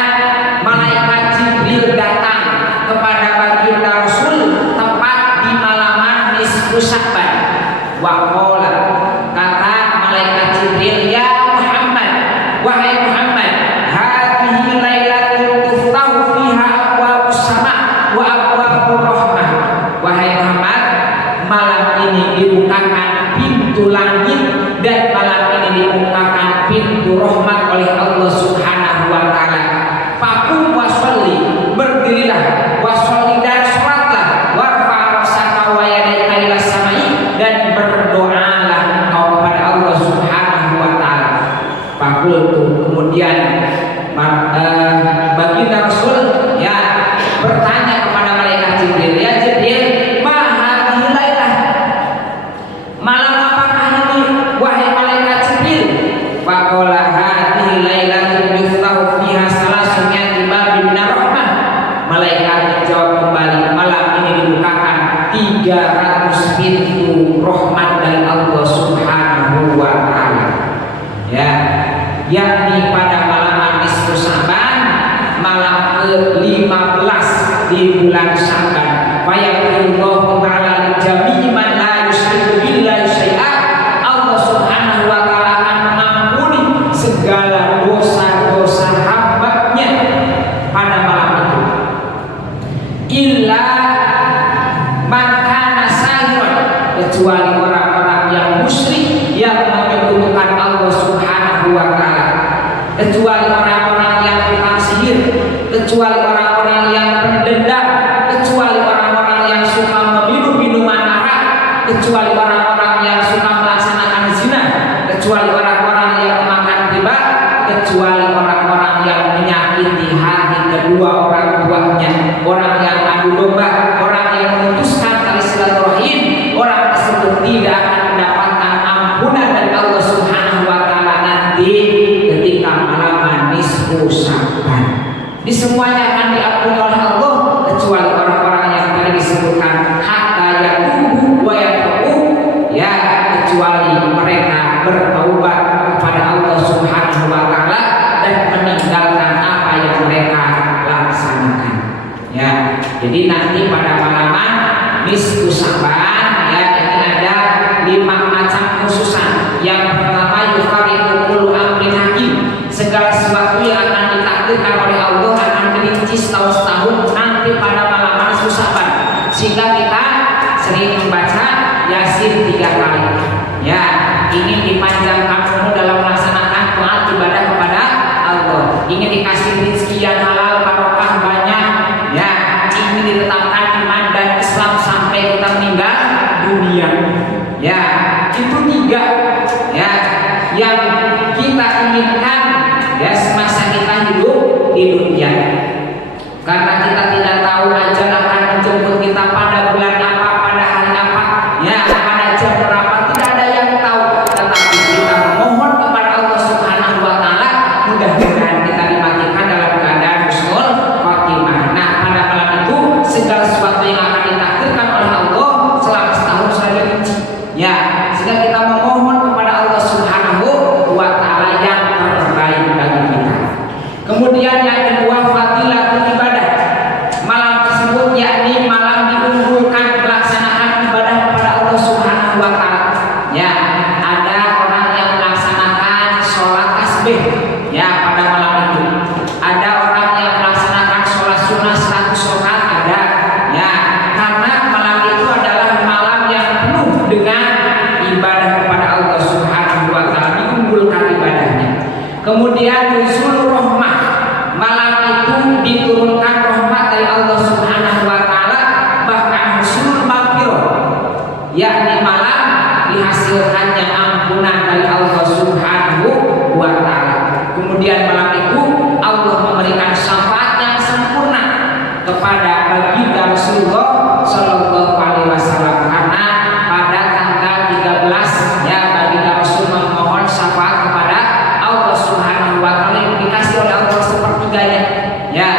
malaikat Jibril datang kepada baginda Rasul tepat di malaman nisfu Sya'ban. Wa qala, kata malaikat Jibril, "Ya Muhammad, wahai Muhammad, hadhihi lailatul tuftahu fiha abwabus sama wa abwabur rahmah." Wahai Muhammad, malam ini dibukakan pintu langit dan malam ini dibukakan pintu rahmat oleh Allah Subhanahu wa taala. Faqum wa sholli, berdirilah, wa sholli, dan salatlah, warfa' ra'saka wa yadayka ila samai, dan berdoalah engkau kepada Allah Subhanahu wa taala. Faqultu, kemudian baginda Rasul ya bertanya kepada malaikat Jibril, "Ya Jibril, ma hadhihi lailah?" Malam apakah ini wahai malaikat Jibril? Faqala hadhihi lailatul yuftahu fiha salasuna babin rahmah. Malaikat menjawab kembali, malam ini dibukakan 300 pintu rahmat dari Allah Subhanahu wa taala. Ya, yakni pada malam nisfu Sya'ban, malam ke-15 di bulan Sya'ban. Fayaqulullahu ta'ala li jami'i man la yusyriku billahi syai'an. Allah Subhanahu wa taala akan mengampuni segala dosa-dosa hamba-Nya pada malam itu. Illa man kana sahiran, kecuali orang-orang yang musyrik yang menyekutukan Allah Subhanahu wa taala, kecuali orang-orang yang tukang sihir, kecuali orang-orang yang pendendam, kecuali orang-orang yang suka meminum minuman arak, kecuali orang-orang yang suka melaksanakan zina, kecuali orang-orang yang makan riba, kecuali orang-orang yang menyakiti hati kedua orang tuanya, orang yang adu domba, orang yang memutuskan tali silaturahim. Orang tersebut tidak akan mendapatkan ampunan dari Allah Subhanahu wa taala nanti ketika malam nisfu Sya'ban. Di semuanya akan diampuni oleh Allah kecuali orang-orang yang tadi disebutkan hatta yatubu wa yatubu, ya, kecuali mereka bertaubat kepada Allah Subhanahu wa taala dan meninggalkan apa yang mereka laksanakan. Jadi nanti pada malaman nisfu Sa'ban ya, ini ada 5 macam khususan. Yang pertama yufariqu kullu amrin hakim, segala sesuatu yang akan ditakdirkan oleh Allah akan merinci setahun-setahun nanti pada malaman nisfu Sa'ban. Sehingga kita sering membaca Yasin 3 kali. Ya, ingin dipanjangkan umur dalam melaksanakan taat ibadah kepada Allah, ingin dikasih rezeki yang halal barokah banyak, ya, ingin ditetapkan iman dan Islam sampai kita meninggal dunia. Ya, itu 3 ya yang kita inginkan ya semasa kita hidup di dunia. Karena kita tidak tahu ajal akan menjemput kita pada bulan apa, pada hari apa, ya, pada jam berapa, tidak ada yang tahu. Tetapi kita memohon kepada Allah Subhanahu wa Ta'ala, mudah-mudahan kita dimatikan dalam keadaan husnul khotimah. Nah, pada malam itu segala sesuatu yang akan ditakdirkan oleh Allah selama setahun sudah dirinci. Ya, sehingga kita memohon kepada Allah Subhanahu wa Ta'ala yang terbaik bagi kita. Kemudian yang kedua, fadilatul ibadah. Malam tersebut yakni malam diunggulkan pelaksanaan ibadah kepada Allah Subhanahu wa Ta'ala. Ya, ada orang yang melaksanakan sholat tasbih ya pada malam itu. Ada orang yang melaksanakan sholat sunnah 100 rakaat ada. Ya, karena malam itu adalah malam yang penuh dengan ibadah kepada Allah Subhanahu wa Ta'ala, diunggulkan ibadahnya. Kemudian nuzul rahmah, malam itu diturunkan rahmat dari Allah Subhanahu wa Ta'ala, bahkan husul maghfirah, yakni malam dihasilkannya ampunan dari Allah Subhanahu wa Ta'ala. Kemudian malam itu Allah memberikan syafaat yang sempurna kepada baginda Rasulullah Shallallahu Alaihi Wasallam, karena pada tanggal 13 ya baginda Rasul memohon syafaat kepada Allah Subhanahu wa Ta'ala yang dikasih oleh Allah sepertiganya. Ya,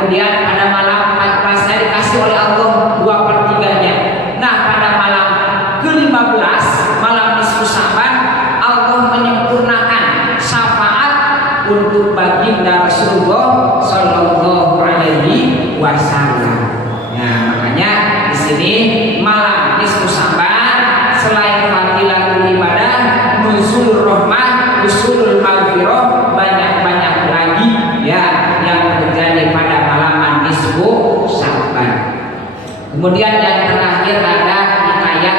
kemudian pada malam 14-nya dikasih oleh Allah 2/3-nya. Nah, pada malam ke-15, malam nisfu Sa'ban, Allah menyempurnakan syafaat untuk baginda Rasulullah Shallallahu Alaihi Wasallam. Nah, makanya di sini malam nisfu Sa'ban selain fadilatul ibadah, nuzul rahmah, usulul maghfirah, banyak-banyak lagi ya yang terjadi pada malam nisfu Sa'ban. Kemudian yang terakhir ada hikayat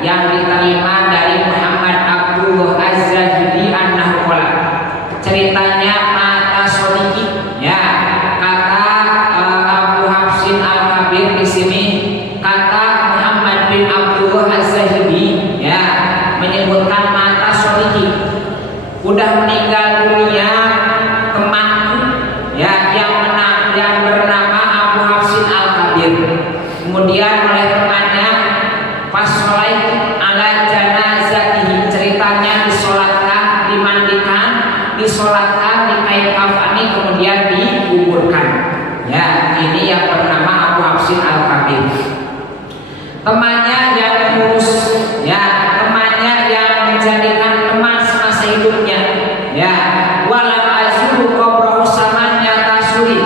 yang diterima dari Muhammad Abdullah Az-Zahidi annahu qala. Ceritanya mata sodiki ya, kata Abu Hafsin Al-Kabir di sini, kata Muhammad bin Abdullah Az-Zahidi ya menyebutkan mata sodiki, udah meninggal dunia temanku ya yang bernama Abu Hafsin Al-Kabir. Kemudian oleh temannya pas sholat ala janazatihi, ceritanya disolatkan, dimandikan, disolatkan, dikain kafani, kemudian dikuburkan. Ya, ini yang bernama Abu Hafsin Al-Kabir. Temannya yang mengurus, ya, temannya yang menjadikan teman semasa hidupnya. Ya, walam azuru qabrahu samanya tasuri,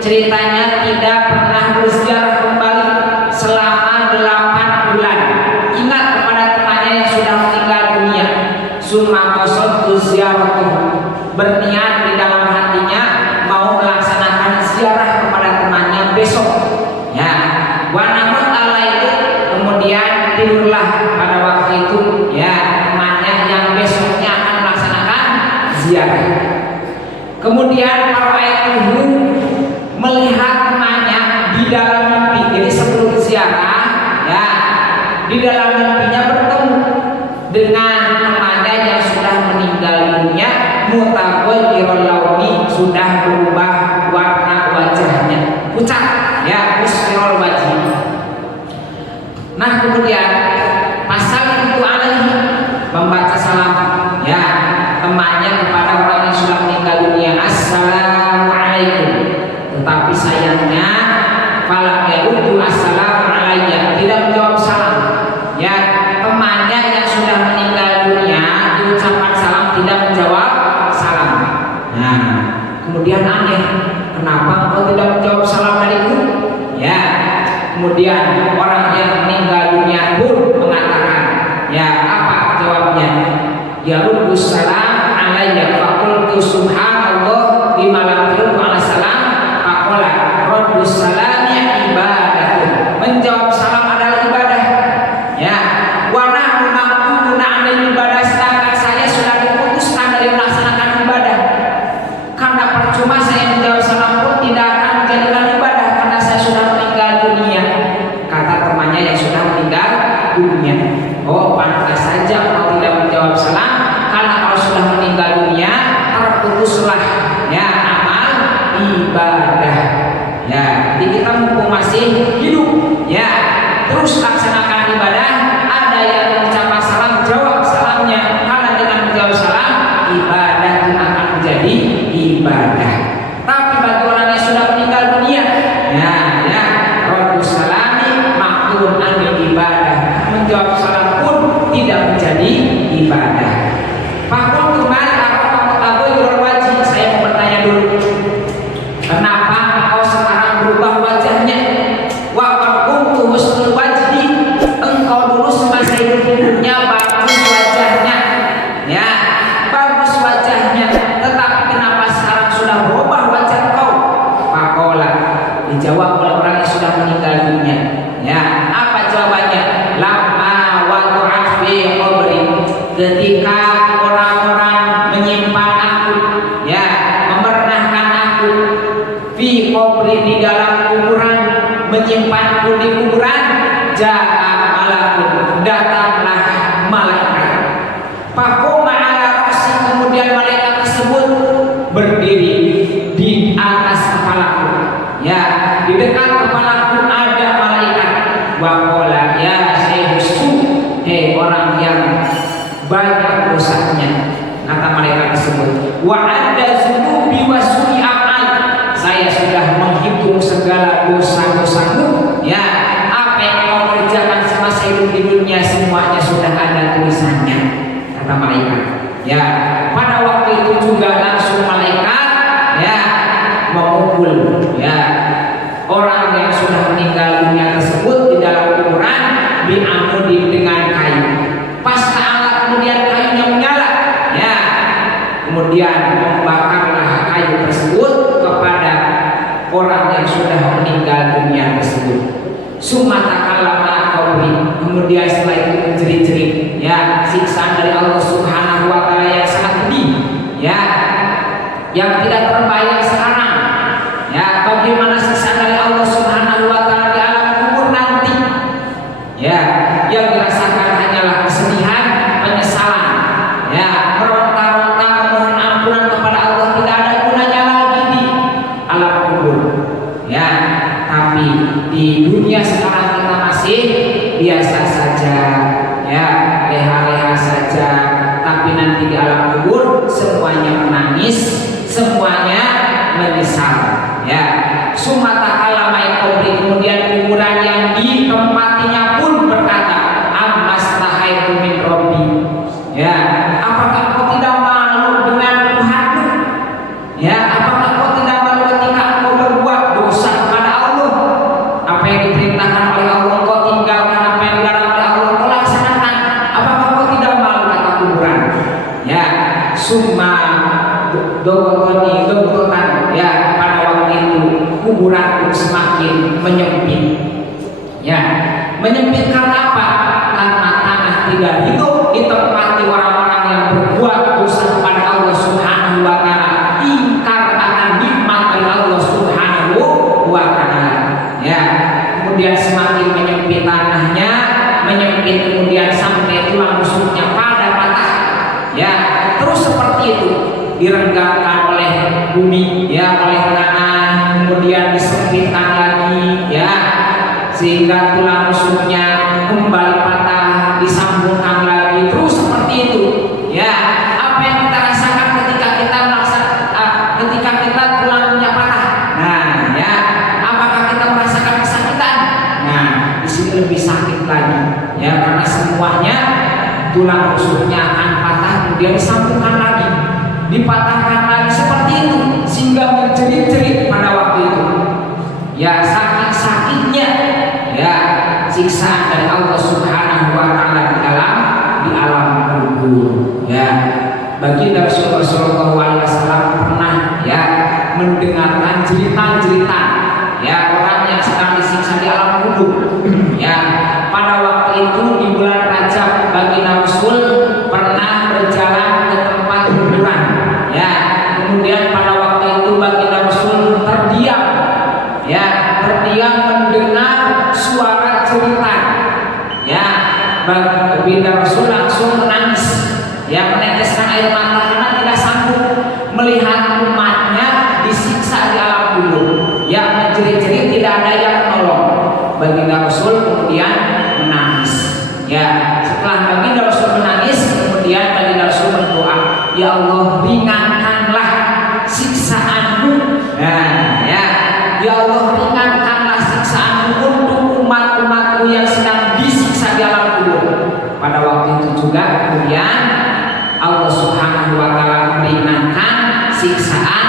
ceritanya tidak pernah berziarah kembali selama 8 bulan. Ingat kepada temannya yang sudah meninggal dunia. Summa qasadu ziaratuh, berniat di dalam hatinya mau melaksanakan ziarah kepada temannya besok. Ya, wa namat alaihi, kemudian tidurlah pada waktu itu ya temannya yang besoknya akan melaksanakan ziarah. Kemudian paraituhu, melihat temannya di dalam mimpi. Jadi sebelum ziarah ya di dalam mimpinya bertemu dengan temannya yang sudah meninggal dunia, mutaghayyirul launi, sudah berubah warna wajahnya, pucat ya, musfirul wajhi. Nah, kemudian pasal itu alaihi, membaca salam ya temannya kepada orang yang sudah meninggal dunia, assalamualaikum. Tetapi sayangnya falam yaruddu assalamu alayya, tidak menjawab salam. Ya, temannya yang sudah meninggal dunia diucapkan salam, tidak menjawab salam. Nah, kemudian aneh, kenapa engkau tidak menjawab salam dariku? Ya, kemudian orang yang meninggal dunia pun mengatakan, ya apa jawabnya? Ya ruddus salam alayya faqultu subhanallah bima lam yurdu ala salam faqala ruddus salami ibadah. Menjawab salam adalah ibadah. Ya, wa nahnu maqtuluna 'anil ibadah, sedangkan saya sudah diputuskan dari melaksanakan ibadah. Karena percuma saya menjawab salam pun tidak akan menjadikan ibadah karena saya sudah meninggal dunia. Kata temannya yang sudah meninggal dunia. Oh, pantas saja kalau tidak menjawab salam, karena kalau sudah meninggal dunia terputuslah ya amal ibadah. Ya, jadi kita mumpung masih hidup, ya terus laksanakan ibadah. Ada yang mengucapkan salam, jawab salamnya, karena dengan menjawab salam ibadah itu akan menjadi ibadah. Tapi bagi orang yang sudah meninggal dunia, ya raddus salami maqtulun anil ibadah, menjawab salam pun tidak menjadi ibadah. Fakul kemarin aku wajib, saya mau bertanya dulu, kenapa engkau sekarang berubah wajahnya? Wa qultu husnul wajhi, engkau dulu semasa hidupnya bagus wajahnya, ya bagus wajahnya, tetapi kenapa sekarang sudah berubah wajah engkau? Faqala, dijawab oleh orang yang sudah meninggal dunia. Ya, apa jawabannya? Lamma wadu'a fi qabri, ketika orang-orang menyimpan aku, ya memernahkan aku, fi qabri di dalam kuburan, menyimpanku di kuburan, ja'a malakun, datanglah malaikat. Faqoma ala ra'si, kemudian malaikat tersebut berdiri di atas kepalaku. Ya, di dekat kepalaku ada malaikat. Wa qala ya sayyidu, hei orang yang banyak dosanya, kata malaikat tersebut. Wa ada zunubi wa su'i amal, saya sudah menghitung segala dosa-dosamu. Ya, apa yang kau kerjakan semasa hidup di dunia semuanya sudah ada tulisannya, kata malaikat. Ya, pada waktu itu juga langsung malaikat ya memukul ya orang yang sudah meninggal dunia tersebut di dalam kuburan, diamudi dengan kayu. Pas ta'ala kemudian kayunya menyala, ya kemudian membakarlah kayu tersebut kepada orang yang sudah meninggal dunia tersebut. Sumatakallama qabri, kemudian setelah itu menjerit-jerit, ya siksaan dari Allah Subhanahu wa taala yang sangat pedih, ya yang tidak terbayang sekarang. Ya, bagaimana siksaan dari Allah Subhanahu wa taala di alam kubur nanti. Ya, yang dirasakan hanyalah kesedihan, penyesalan, ya meronta-ronta memohon ampunan kepada Allah, tidak ada gunanya lagi di alam kubur. Ya, tapi di dunia sekarang kita masih biasa saja, ya leha-leha saja. Tapi nanti di alam kubur semuanya menangis, semuanya menyesal. Ya, sumata alamai kubri, kemudian kuburan yang ditempatinya pun berkata, ammas tahaitu min robbi. Ya, apakah kau tidak malu dengan Tuhanmu? Ya, apakah kau tidak malu ketika kau berbuat dosa kepada Allah? Apa yang diperintahkan oleh Allah kau tinggalkan, apa yang dilarang oleh Allah kau laksanakan. Apakah kau tidak malu, kata kuburan? Ya, summa dogotan, ya pada waktu itu kuburan pun semakin menyempit. Ya, menyempit karena apa? Karena tanah tidak hidup ditempati orang-orang yang berbuat dosa kepada Allah Subhanahu wa taala, ingkar akan nikmat dari Allah Subhanahu wa taala. Ya, kemudian semakin menyempit tanahnya, menyempit kemudian sampai tulang rusuknya pada patah. Ya, terus seperti itu direnggangkan oleh bumi, ya oleh tanah, kemudian disempitkan lagi, ya sehingga tulang rusuknya kembali patah, disambungkan lagi, terus seperti itu. Ya, apa yang kita rasakan ketika kita ketika kita tulangnya patah? Nah, ya apakah kita merasakan kesakitan? Nah, di sini lebih sakit lagi, ya karena semuanya tulang rusuknya akan patah, kemudian disambungkan lagi, dipatahkan lagi, seperti itu sehingga menjerit-jerit pada waktu itu. Ya saking sakitnya, cerita-cerita ya orang yang sedang disiksa di alam kubur. Ya, pada waktu itu di bulan Rajab baginda Rasul pernah berjalan ke tempat hiburan. Ya, kemudian pada waktu itu baginda Rasul terdiam. Ya, terdiam mendengar suara cerita. Ya, baginda Rasul langsung menangis. Ya, meneteskan air mata karena tidak sanggup melihat umatnya disiksa di alam kubur. Ya, menjerit-jerit tidak ada yang menolong. Baginda Rasul kemudian menangis. Ya, setelah baginda Rasul menangis, kemudian baginda Rasul berdoa, ya Allah ringankanlah siksaanmu. Ya Allah ringankanlah siksaanmu untuk umat-umatmu yang sedang disiksa di alam kubur. Pada waktu itu juga kemudian Allah Subhanahu wa taala meringankan siksaan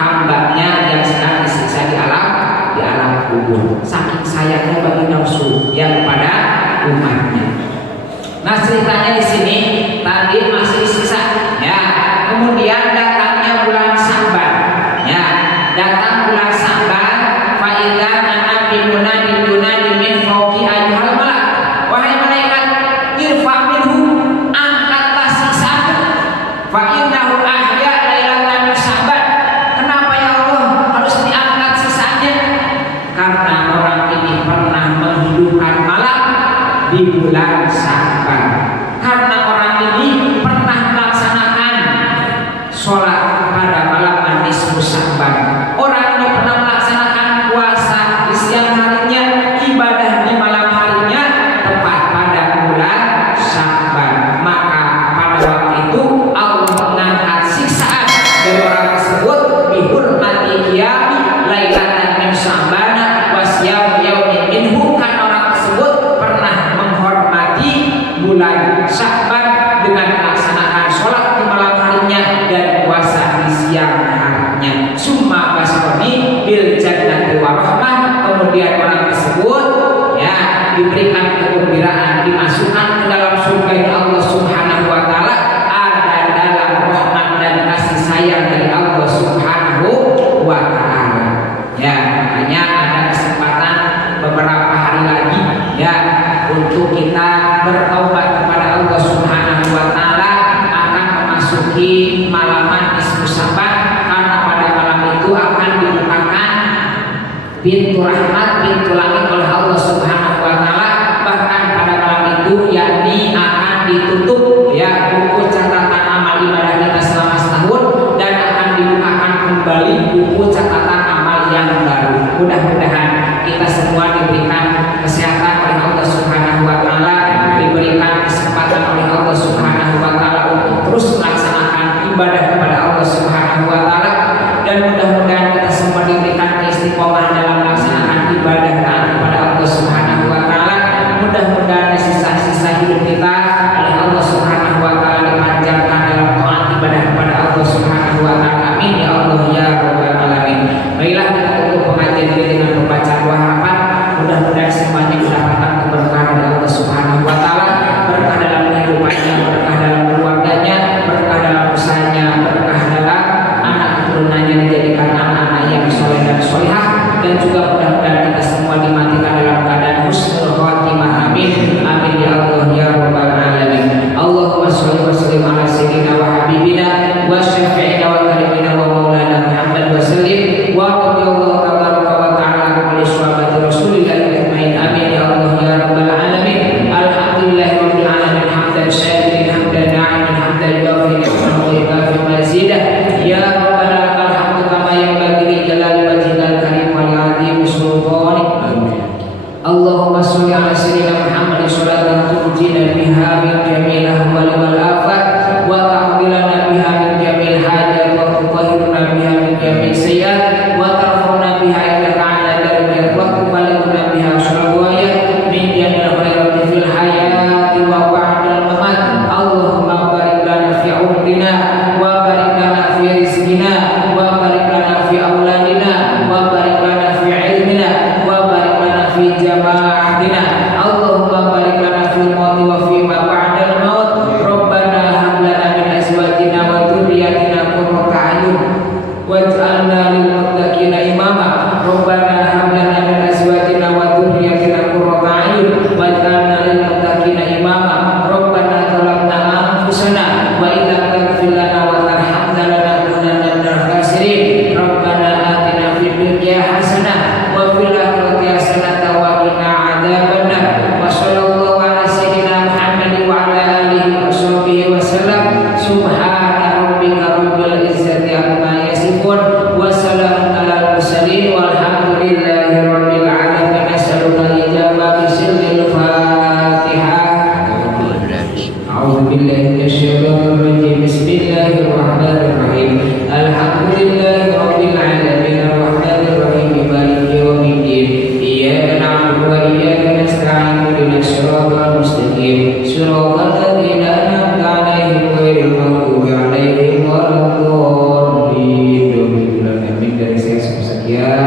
hambanya yang sedang disiksa di alam kubur. Saking sayangnya baginda Rasul yang kepada umatnya. Nah, ceritanya di sini tadi masih disiksa. Ya, kemudian datangnya bulan Sa'ban. Ya, datang bulan Sa'ban. Fa'idza nabi munadi min fawqi ayyuhal malak. Wahai malaikat, irfa minhu, angkatlah siksaanmu. Fa innahu ahya lailatan Sa'ban. Kenapa ya Allah harus diangkat siksaannya? Karena orang ini pernah menghidupkan malam di bulan Sa'ban. Karena orang ini pernah melaksanakan sholat pada malam nisfu Sa'ban. Orang ini pernah melaksanakan puasa di siang harinya, ibadah di malam harinya, tepat pada bulan Sa'ban. Maka pada waktu itu Allah mengangkat siksaan dari orang tersebut bihurmati qiyami lailatan min Sa'ban wasyam yaumin minhu. Karena orang tersebut pernah menghormati bulan Sa'ban dengan melaksanakan sholat di malam harinya dan puasa di siang harinya. Summa basqani bil jannati wa rahmah. Kemudian orang tersebut ya diberikan kegembiraan, dimasukkan ke dalam surga Allah Subhanahu wa taala, ada dalam rahmat dan kasih sayang dari Allah Subhanahu wa taala. Ya, hanya ada kesempatan beberapa hari lagi ya untuk kita bertaubat kepada Allah Subhanahu wa taala, akan memasuki malaman nisfu Sa'ban. Karena pada malam itu akan dibukakan pintu rahmat, pintu langit oleh Allah Subhanahu wa taala. Bahkan pada malam itu yakni akan ditutup ya buku catatan amal ibadah kita selama setahun, dan akan dibukakan kembali buku catatan amal yang baru. Mudah-mudahan kita semua diberikan kesehatan oleh Allah Subhanahu wa taala, diberikan kesempatan oleh Allah Subhanahu wa taala untuk terus melaksanakan ibadah kepada Allah Subhanahu wa taala, dan mudah-mudahan kita semua diberikan istiqomah dalam melaksanakan ibadah taat kepada Allah Subhanahu wa taala. Mudah-mudahan sisa-sisa hidup kita oleh Allah Subhanahu wa taala dipanjangkan dalam taat ibadah kepada Allah Subhanahu wa taala. Amin ya Allah ya rabbal alamin. Baiklah, kita tutup pengajian ini dengan membaca doa harapan. Mudah-mudahan semuanya mendapatkan keberkahan dari Allah Subhanahu wa taala, berkah dalam kehidupannya, berkah dalam keluarganya, berkah dalam usahanya, berkah dalam anak keturunannya, dijadikan anak-anak yang soleh dan solehah, dan juga mudah-mudahan kita semua dimatikan dalam keadaan husnul khatimah. Amin amin ya Allah ya rabbal alamin. Allahumma sholli wa sallim ala sayyidina wa habibina wa syafi'ina wa karimina wa maulana Muhammad wa sallim wa radhiyallahu tabaraka wa ta'ala an sahabati Rasulillah ajmain.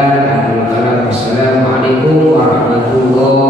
Assalamualaikum warahmatullahi